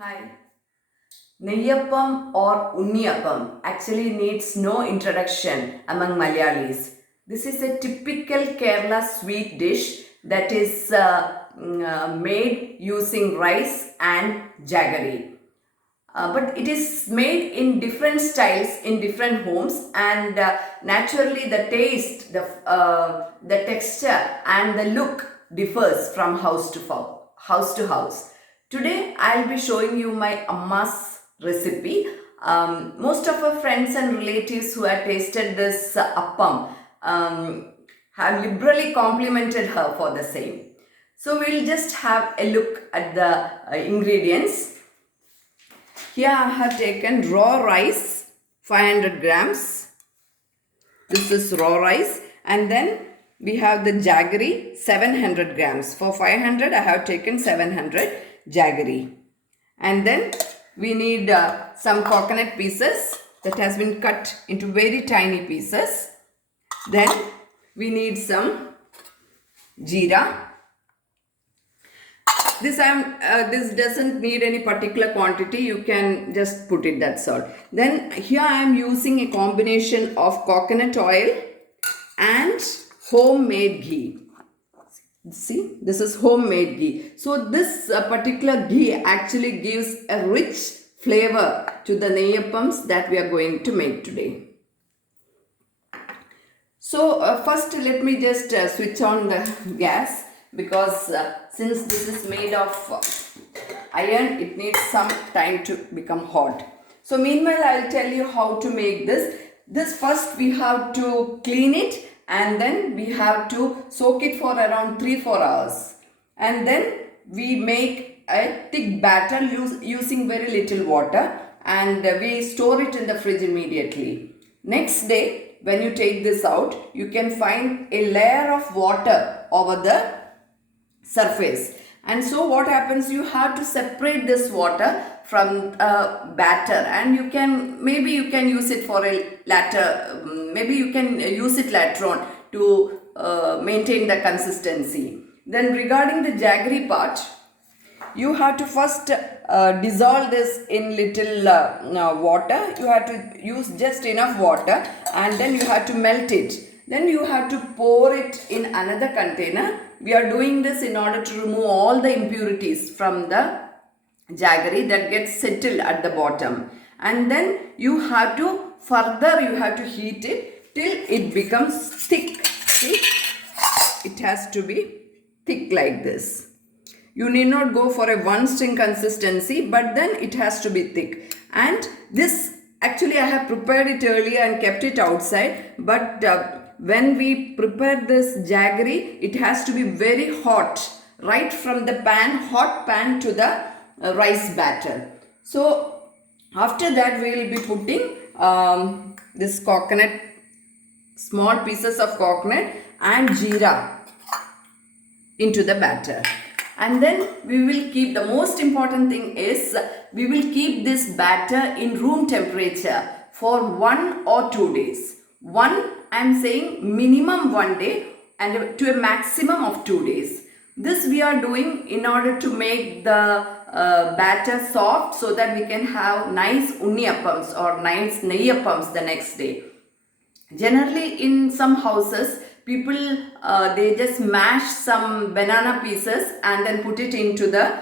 Hi. Neyyappam or Unniyappam actually needs no introduction among Malayalis. This is a typical Kerala sweet dish that is made using rice and jaggery. But it is made in different styles in different homes, and naturally the taste, the texture and the look differs from house to house. Today I'll be showing you my Amma's recipe. Most of our friends and relatives who have tasted this appam have liberally complimented her for the same. So we'll just have a look at the ingredients. Here I have taken raw rice, 500 grams. This is raw rice. And then we have the jaggery, 700 grams. For 500, I have taken 700 jaggery. And then we need some coconut pieces that has been cut into very tiny pieces. Then we need some jeera. This doesn't need any particular quantity. You can just put it, that's all. Then here I am using a combination of coconut oil and homemade ghee. See, this is homemade ghee. So this particular ghee actually gives a rich flavor to the neyyappams that we are going to make today. So first let me just switch on the gas, because since this is made of iron, it needs some time to become hot. So meanwhile, I'll tell you how to make this. This first we have to clean it, and then we have to soak it for around 3-4 hours. And then we make a thick batter using very little water, and we store it in the fridge immediately. Next day, when you take this out, you can find a layer of water over the surface. And so what happens, you have to separate this water from batter, and you can use it for a later, maybe you can use it later on to maintain the consistency. Then regarding the jaggery part, you have to first dissolve this in little water. You have to use just enough water, and then you have to melt it. Then you have to pour it in another container. We are doing this in order to remove all the impurities from the jaggery that gets settled at the bottom. And then you have to heat it till it becomes thick. See, it has to be thick like this. You need not go for a one string consistency, but then it has to be thick. And this, actually I have prepared it earlier and kept it outside, but when we prepare this jaggery, it has to be very hot, right from the hot pan to the rice batter. So after that we will be putting this coconut, small pieces of coconut and jeera into the batter. And then we will keep, the most important thing is, we will keep this batter in room temperature for 1 or 2 days. I am saying minimum 1 day and to a maximum of 2 days. This we are doing in order to make the batter soft, so that we can have nice unniyappams or nice neyyappams the next day. Generally in some houses, people they just mash some banana pieces and then put it into the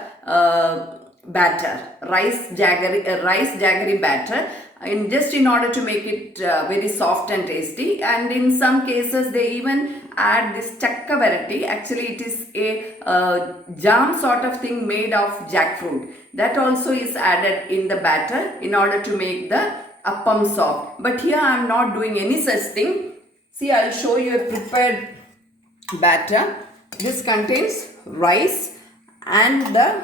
batter, rice jaggery batter, in order to make it very soft and tasty. And in some cases they even add this chakka variety. Actually it is a jam sort of thing made of jackfruit. That also is added in the batter in order to make the appam soft. But here I am not doing any such thing. See, I will show you a prepared batter. This contains rice and the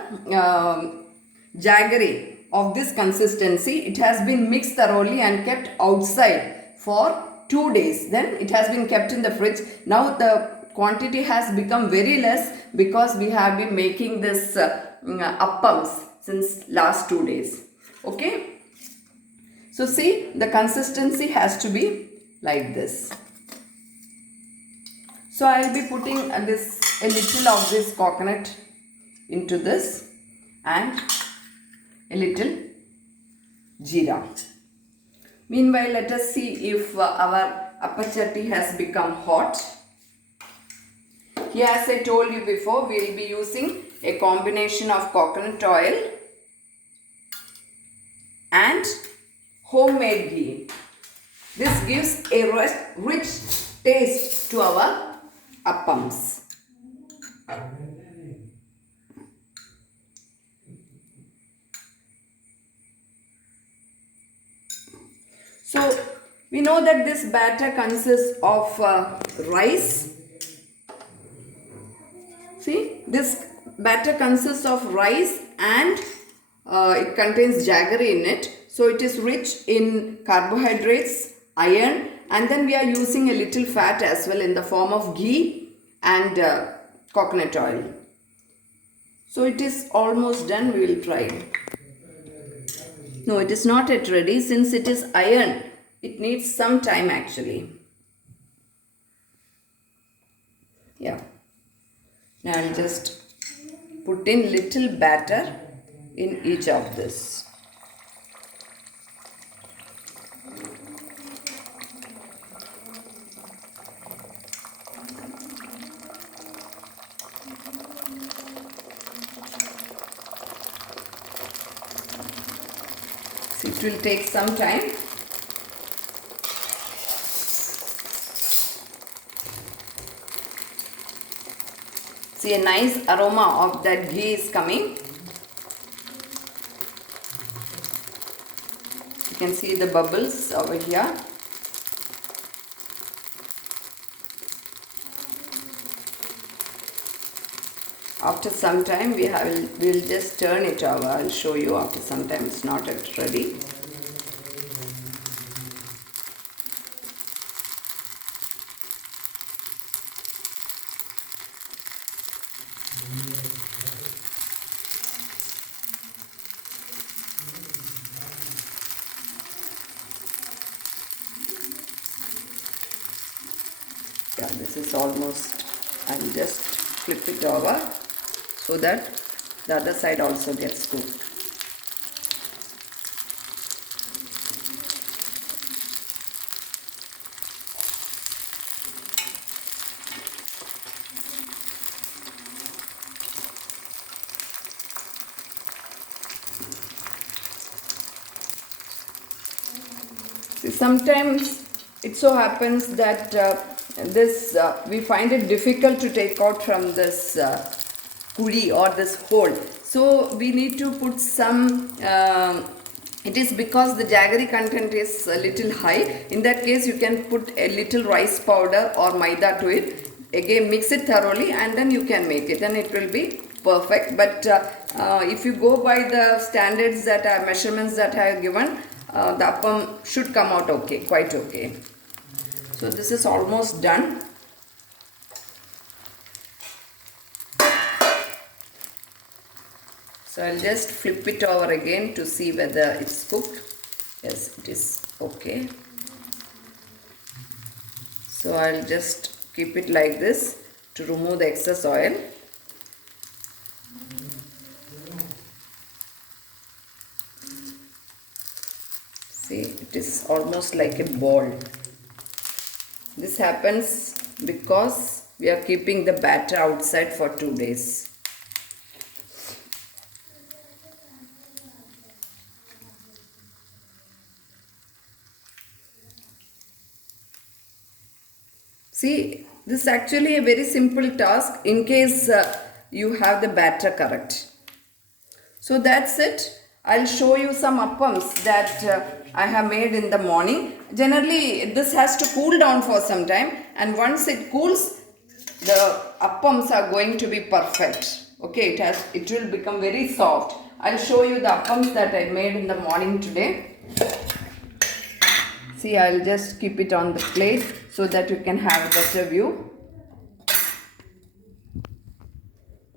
jaggery of this consistency. It has been mixed thoroughly and kept outside for 2 days. Then it has been kept in the fridge. Now the quantity has become very less, because we have been making this appams since last 2 days. Okay. So see, the consistency has to be like this. So I will be putting a little of this coconut into this, and a little jeera. Meanwhile, let us see if our appachatti has become hot. Here, as I told you before, we will be using a combination of coconut oil and homemade ghee. This gives a rich taste to our appams. So, we know that this batter consists of rice. See, this batter consists of rice and it contains jaggery in it. So, it is rich in carbohydrates, iron, and then we are using a little fat as well in the form of ghee and coconut oil. So, it is almost done. We will try. No, it is not yet ready. Since it is iron, it needs some time actually. Yeah. Now I'll just put in little batter in each of this. So it will take some time. See, a nice aroma of that ghee is coming. You can see the bubbles over here. After some time we'll just turn it over. I'll show you after some time. It's not yet ready. Yeah, this is almost, I'll just flip it over so that the other side also gets cooked. See, sometimes it so happens that we find it difficult to take out from this kuri or this hole. So we need to put some, it is because the jaggery content is a little high. In that case, you can put a little rice powder or maida to it. Again, mix it thoroughly and then you can make it and it will be perfect. But if you go by the standards that are measurements that I have given, the appam should come out okay, quite okay. So this is almost done. So I'll just flip it over again to see whether it's cooked. Yes, it is okay. So I'll just keep it like this to remove the excess oil. See, it is almost like a ball. This happens because we are keeping the batter outside for 2 days. See, this is actually a very simple task in case you have the batter correct. So that's it. I'll show you some appams that I have made in the morning. Generally, this has to cool down for some time, and once it cools, the appams are going to be perfect. Okay, it will become very soft. I'll show you the appams that I made in the morning today. See, I'll just keep it on the plate so that you can have a better view.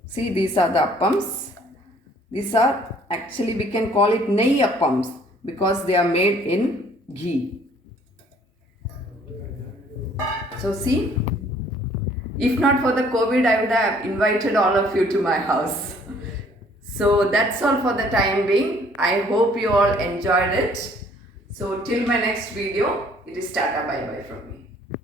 See, these are the appams. These are actually, we can call it Neyyappams because they are made in ghee. So see, if not for the COVID, I would have invited all of you to my house. So that's all for the time being. I hope you all enjoyed it. So till my next video, it is Tata bye bye from me.